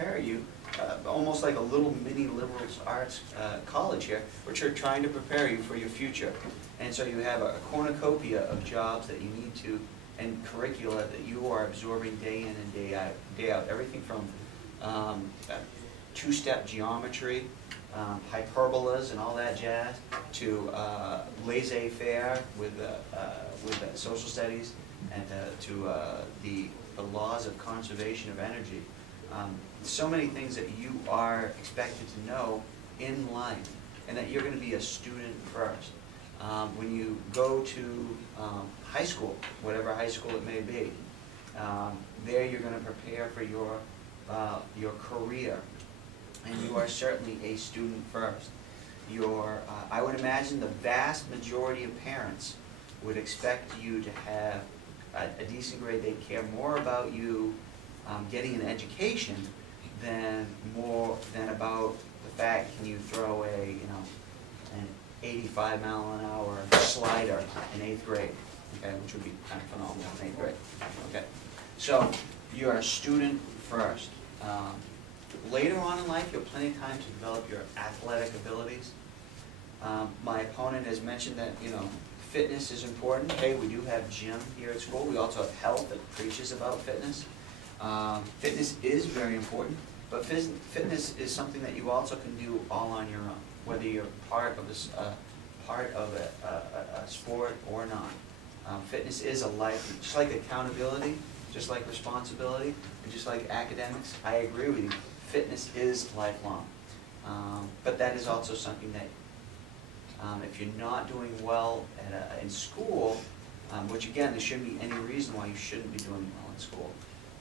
prepare you, almost like a little mini liberal arts college here, which are trying to prepare you for your future. And so you have a cornucopia of jobs that you need to, and curricula that you are absorbing day in and day out. Everything from two-step geometry, hyperbolas and all that jazz, to laissez-faire with social studies, and to the laws of conservation of energy. So many things that you are expected to know in life, and that you're going to be a student first. When you go to high school, whatever high school it may be, there you're going to prepare for your career, and you are certainly a student first. I would imagine the vast majority of parents would expect you to have a decent grade. They care more about you getting an education than about the fact, can you throw an 85-mile-an-hour slider in 8th grade, okay, which would be kind of phenomenal in 8th grade. Okay, so you're a student first. Later on in life, you have plenty of time to develop your athletic abilities. My opponent has mentioned that, fitness is important. Hey, we do have gym here at school. We also have health that preaches about fitness. Fitness is very important, but fitness is something that you also can do all on your own, whether you're part of a sport or not. Fitness is a life, just like accountability, just like responsibility, and just like academics. I agree with you. Fitness is lifelong, but that is also something that if you're not doing well in school, which again, there shouldn't be any reason why you shouldn't be doing well in school.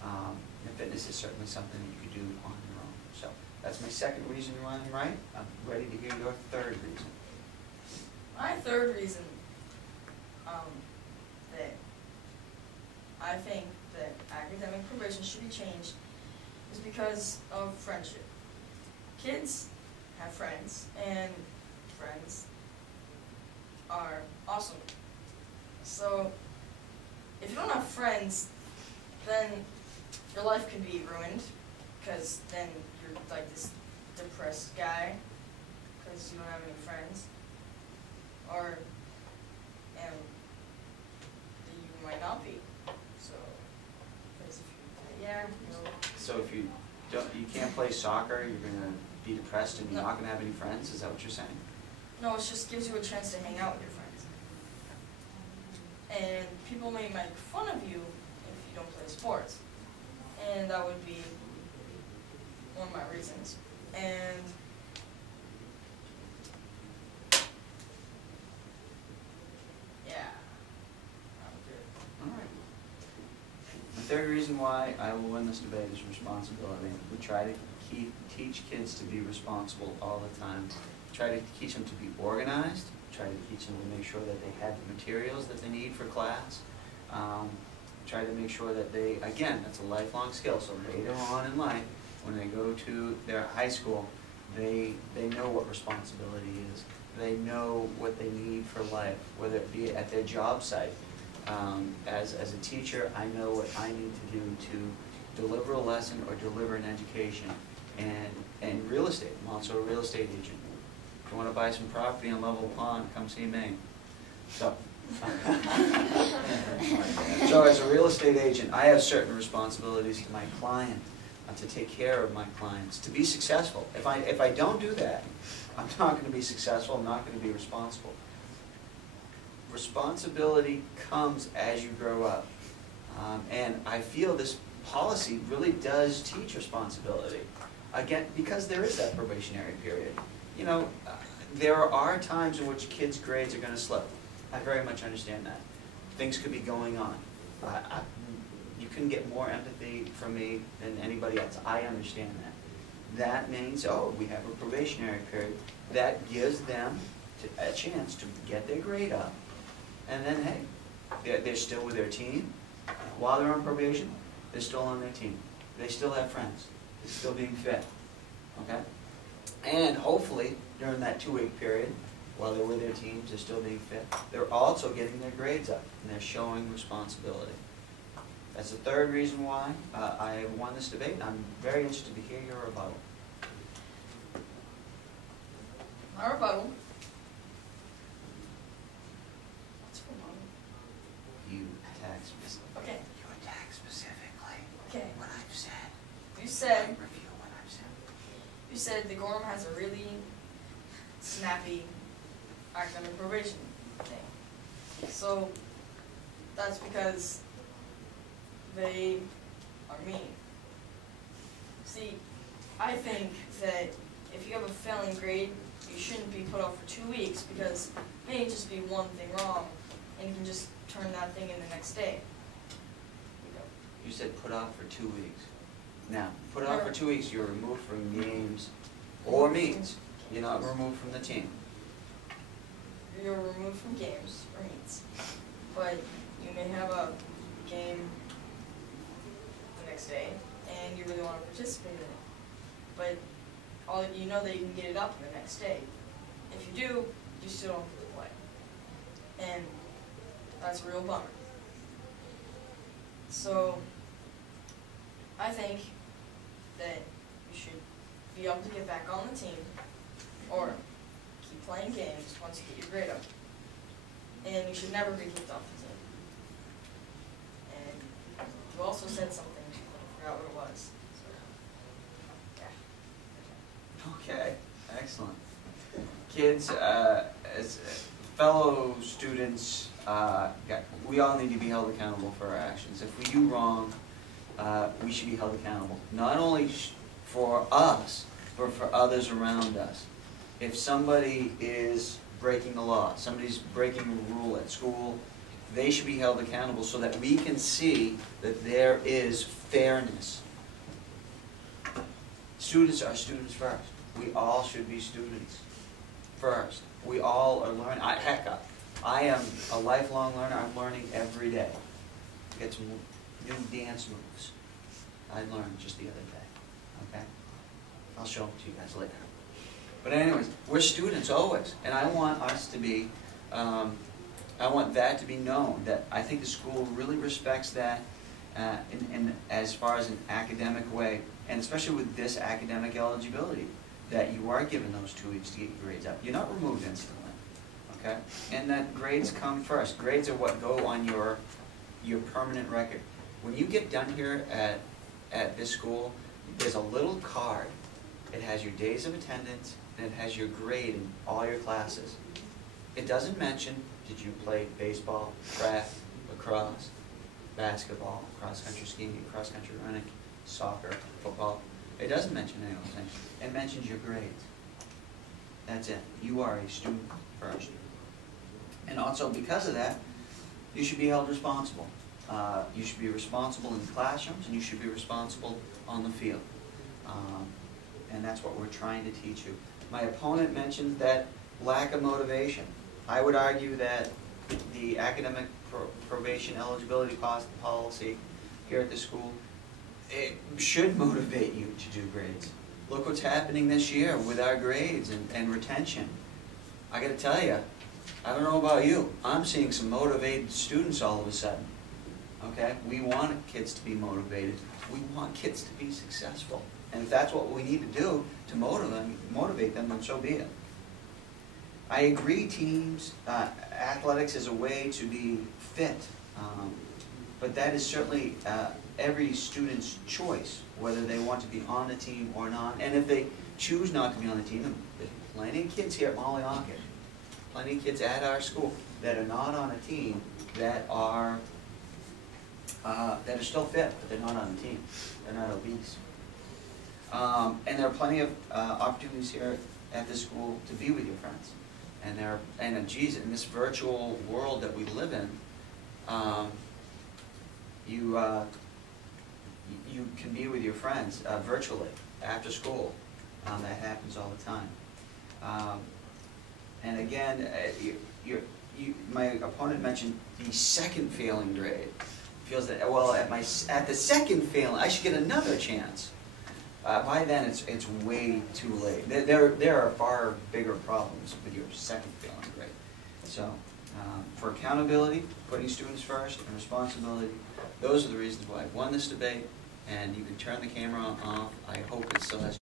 And fitness is certainly something that you could do on your own. So that's my second reason why I'm right. I'm ready to hear your third reason. My third reason that I think that academic probation should be changed is because of friendship. Kids have friends, and friends are awesome. So if you don't have friends, then your life can be ruined, because then you're like this depressed guy because you don't have any friends, and you might not be. So, because So if you can't play soccer, you're gonna be depressed and you're not gonna have any friends. Is that what you're saying? No, it just gives you a chance to hang out with your friends. And people may make fun of you if you don't play sports. And that would be one of my reasons. And yeah, I'm good. All right. The third reason why I will win this debate is responsibility. We try to teach kids to be responsible all the time. Try to teach them to be organized. Try to teach them to make sure that they have the materials that they need for class. Try to make sure that they, again, that's a lifelong skill, so later on in life, when they go to their high school, they know what responsibility is. They know what they need for life, whether it be at their job site. As a teacher, I know what I need to do to deliver a lesson or deliver an education. And real estate, I'm also a real estate agent. If you want to buy some property on Level Pond, come see me. So, so as a real estate agent, I have certain responsibilities to my client, to take care of my clients, to be successful. If I don't do that, I'm not going to be successful, I'm not going to be responsible. Responsibility comes as you grow up. And I feel this policy really does teach responsibility. Again, because there is that probationary period. There are times in which kids' grades are going to slip. I very much understand that. Things could be going on. You can get more empathy from me than anybody else. I understand that. That means, we have a probationary period. That gives them a chance to get their grade up. And then, hey, they're still with their team. While they're on probation, they're still on their team. They still have friends. They're still being fit. Okay? And hopefully, during that 2-week period, while they're with their teams, they're still being fit, they're also getting their grades up, and they're showing responsibility. That's the third reason why I won this debate, and I'm very interested to hear your rebuttal. My rebuttal. What's rebuttal? You attack specifically. Okay. You attack specifically. Okay. What I've said. You said. Review what I've said. You said the Gorham has a really snappy academic probation thing. So that's because they are mean. See, I think that if you have a failing grade, you shouldn't be put off for 2 weeks because it may just be one thing wrong and you can just turn that thing in the next day. You said put off for 2 weeks. Now, put off for 2 weeks, you're removed from games or meets. You're not removed from the team. You're removed from games or meets, but you may have a game the next day and you really want to participate in it. But you know that you can get it up the next day. If you do, you still don't get to play. And that's a real bummer. So I think that you should be able to get back on the team or keep playing games once you get your grade up. And you should never be kicked off the team. And you also said something, I forgot what it was. So, yeah. Okay, excellent. Kids, as fellow students, we all need to be held accountable for our actions. If we do wrong, we should be held accountable. Not only for us, but for others around us. If somebody is breaking the law, somebody's breaking a rule at school, they should be held accountable so that we can see that there is fairness. Students are students first. We all should be students first. We all are learning. Heck, I am a lifelong learner. I'm learning every day. Get some new dance moves I learned just the other day. Okay? I'll show them to you guys later. But anyways, we're students always, and I want us to be, I want that to be known, that I think the school really respects that in as far as an academic way, and especially with this academic eligibility, that you are given those 2 weeks to get your grades up. You're not removed instantly, okay? And that grades come first. Grades are what go on your permanent record. When you get done here at this school, there's a little card. It has your days of attendance, and it has your grade in all your classes. It doesn't mention, did you play baseball, track, lacrosse, basketball, cross-country skiing, cross-country running, soccer, football. It doesn't mention any of those things. It mentions your grades. That's it. You are a student first. And also, because of that, you should be held responsible. You should be responsible in classrooms, and you should be responsible on the field. And that's what we're trying to teach you. My opponent mentioned that lack of motivation. I would argue that the academic probation eligibility policy here at the school, it should motivate you to do grades. Look what's happening this year with our grades and retention. I gotta tell you, I don't know about you, I'm seeing some motivated students all of a sudden. Okay? We want kids to be motivated. We want kids to be successful. And if that's what we need to do to motivate them, then so be it. I agree, teams, athletics is a way to be fit, but that is certainly every student's choice, whether they want to be on the team or not. And if they choose not to be on the team, there's plenty of kids here at Mollyhawken, plenty of kids at our school that are not on a team that are still fit, but they're not on the team. They're not obese. And there are plenty of opportunities here at this school to be with your friends. And geez, in this virtual world that we live in, you can be with your friends virtually after school. That happens all the time. And again, my opponent mentioned the second failing grade. Feels that, well, at the second failing, I should get another chance. By then, it's way too late. There are far bigger problems with your second failing grade. So For accountability, putting students first, and responsibility, those are the reasons why I won this debate, and you can turn the camera off. I hope it still has